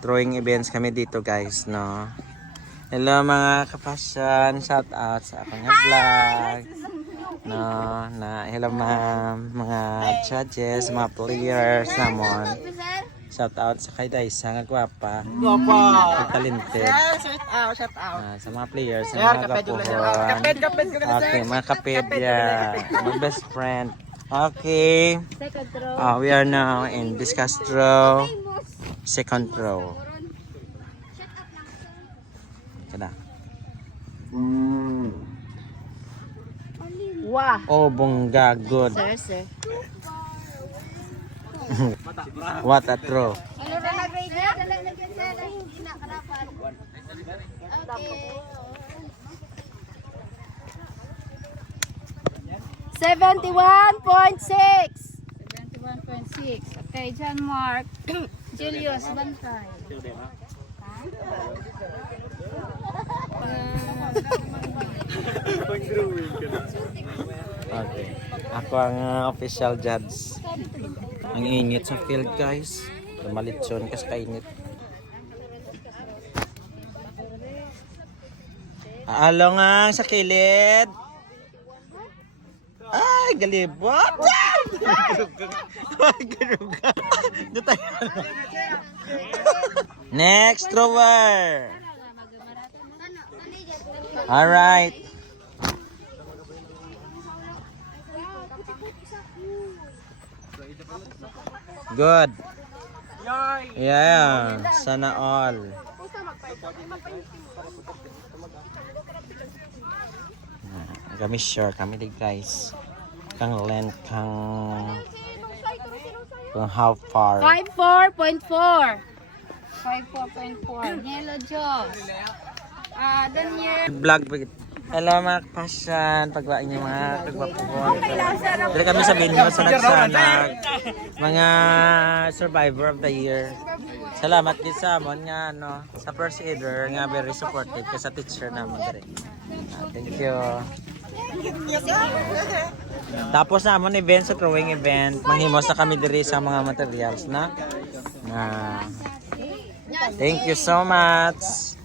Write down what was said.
drawing events kami dito guys, no. Hello mga kapasyan, shout out sa akong vlog. No, hello ma'am, mga judges, mga players namon. Shout out sa kay Daisa nga gwapa. Gwapa. Talented. Shout out. Sa mga players, sa mga kapuhon. Okay, mga kaped, yeah. My best friend. Okay. We are now in Biscastro. Second row. Kada. Wah. Oh, bongga, good. Sir. What a throw. Okay. 71.6. 71.6. Okay, John Mark. Julius Bantay. Okay. Ako ang official judge. Ang init sa field guys. Lumalitson kasi kainit. Alo nga sa kilid. Ay, galibot! Next thrower. Alright. Good. Yeah, sana all. Kami sure kami di guys. Kang length kang how far. 54.4. 54.4. Yellow Jaws. Daniel. Vlog bagit. Hello mga kapasyan, pagwain niyo mga kagwapuhon. Dili kami sabihin nyo sa nagsanag, mga survivor of the year. Salamat din sa amon nga no, sa first aider nga very supportive ka sa teacher naman dire. Thank you. Tapos na amon event sa drawing event, manghimos na kami dire sa mga materials na. Thank you so much.